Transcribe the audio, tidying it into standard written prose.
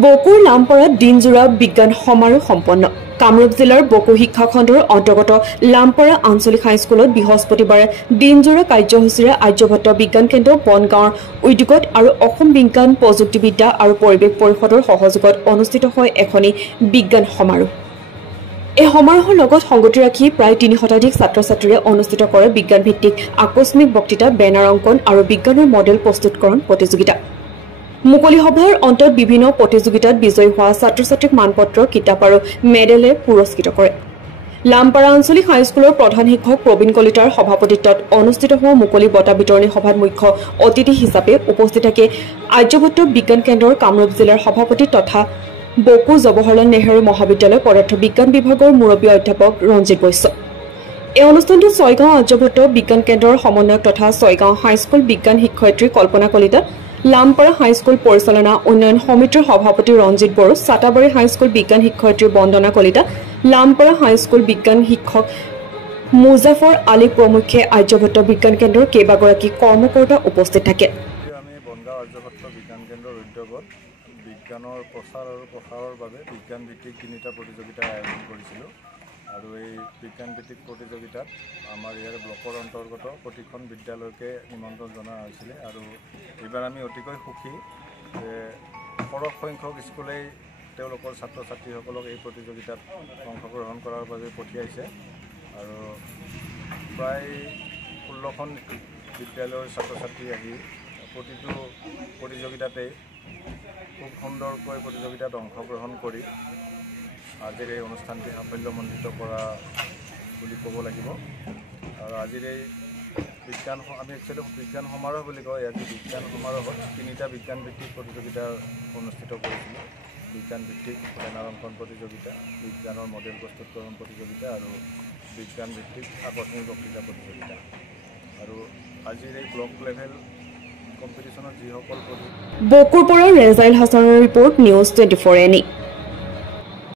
বকুৰ লামপাৰাত দিনজোৰা বিজ্ঞান সমাৰোহ সম্পন্ন। কামৰূপ জিলাৰ বকু শিক্ষা খণ্ডৰ অন্তৰ্গত লামপাৰা আঞ্চলিক হাইস্কুলত বৃহস্পতিবাৰে দিনজোৰা কাৰ্যসূচীৰে আৰ্যভট্ট বিজ্ঞান কেন্দ্ৰ বনগাঁৱৰ উদ্যোগত আৰু অসম বিজ্ঞান প্ৰযুক্তিবিদ্যা আৰু পৰিৱেশ পৰিষদৰ সহযোগত অনুষ্ঠিত হয় এখনি বিজ্ঞান সমাৰোহ। এই সমাৰোহৰ লগত সংগতি ৰাখি প্ৰায় ৩ শতাধিক ছাত্ৰ ছাত্ৰীৰে অনুষ্ঠিত কৰে বিজ্ঞান ভিত্তিক আকস্মিক বক্তৃতা, বেনাৰ অংকন আৰু বিজ্ঞানৰ মডেল প্ৰস্তুতকৰণ প্ৰতিযোগিতা। মুকলি সভাৰ অন্তত বিভিন্ন প্ৰতিযোগিতাত বিজয়ী হোৱা ছাত্ৰ ছাত্ৰীক মানপত্ৰ, কিতাপ আৰু মেডেলে পুৰস্কৃত কৰে। লামপাৰা আঞ্চলিক হাইস্কুলৰ প্ৰধান শিক্ষক প্ৰবীণ কলিতাৰ সভাপতিত্বত অনুষ্ঠিত হোৱা মুকলি বঁটা বিতৰণী সভাত মুখ্য অতিথি হিচাপে উপস্থিত থাকে আৰ্যভট্ট বিজ্ঞান কেন্দ্ৰৰ কামৰূপ জিলাৰ সভাপতি তথা বকু জৱাহৰলাল নেহৰু মহাবিদ্যালয় পদাৰ্থ বিজ্ঞান বিভাগৰ মুৰব্বী অধ্যাপক ৰঞ্জিত বৈশ্য। এই অনুষ্ঠানটোত ছয়গাঁও আৰ্যভট্ট বিজ্ঞান কেন্দ্ৰৰ সমন্বয়ক তথা ছয়গাঁও হাইস্কুল বিজ্ঞান শিক্ষয়িত্ৰী কল্পনা কলিতা, লামপাৰা হাইস্কুল পৰিচালনা উন্নয়ন সমিতিৰ সভাপতি ৰঞ্জিত বড়ো, চাটাবাৰী হাইস্কুল বিজ্ঞান শিক্ষয়িত্ৰী বন্দনা কলিতা, লামপাৰা হাইস্কুল বিজ্ঞান শিক্ষক মুজাফৰ আলী প্ৰমুখ্যে আৰ্যভট্ট বিজ্ঞান কেন্দ্ৰৰ কেইবাগৰাকী কৰ্মকৰ্তা উপস্থিত থাকে। আমি বনগাঁও আৰ্যভট্ট বিজ্ঞান কেন্দ্ৰৰ উদ্যোগত বিজ্ঞানৰ প্ৰচাৰ আৰু প্ৰসাৰৰ বাবে বিজ্ঞান ভিত্তিক 3টা প্ৰতিযোগিতাৰ আয়োজন কৰিছিলোঁ আৰু এই বিজ্ঞান ভিত্তিক প্ৰতিযোগিতাত আমাৰ ইয়াৰ ব্লকৰ অন্তৰ্গত প্ৰতিখন বিদ্যালয়কে নিমন্ত্ৰণ জনা হৈছিলে আৰু এইবাৰ আমি অতিকৈ সুখী যে সৰহ সংখ্যক স্কুলেই তেওঁলোকৰ ছাত্ৰ ছাত্ৰীসকলক এই প্ৰতিযোগিতাত অংশগ্ৰহণ কৰাৰ বাবে পঠিয়াইছে আৰু প্ৰায় 16খন বিদ্যালয়ৰ ছাত্ৰ ছাত্ৰী আহি প্ৰতিটো প্ৰতিযোগিতাতেই খুব সুন্দৰকৈ প্ৰতিযোগিতাত অংশগ্ৰহণ কৰি আজিৰ এই অনুষ্ঠানটি সাফল্যমণ্ডিত কৰা বুলি ক'ব লাগিব। আৰু আজিৰ এই বিজ্ঞান আমি একচুৱেলি বিজ্ঞান সমাৰোহ বুলি কওঁ। আজি বিজ্ঞান সমাৰোহত 3টা বিজ্ঞান ভিত্তিক প্ৰতিযোগিতা অনুষ্ঠিত কৰিছিলোঁ। বিজ্ঞান ভিত্তিক বেনাৰ অংকন প্ৰতিযোগিতা, বিজ্ঞানৰ মডেল প্ৰস্তুতকৰণ প্ৰতিযোগিতা আৰু বিজ্ঞান ভিত্তিক আকস্মিক বক্তৃতা প্ৰতিযোগিতা। আৰু আজিৰ এই ব্লক লেভেল কম্পিটিশ্যনত যিসকল বকুৰ পৰা ৰেজাইল হাছানৰ ৰিপৰ্ট, নিউজ 24 NE।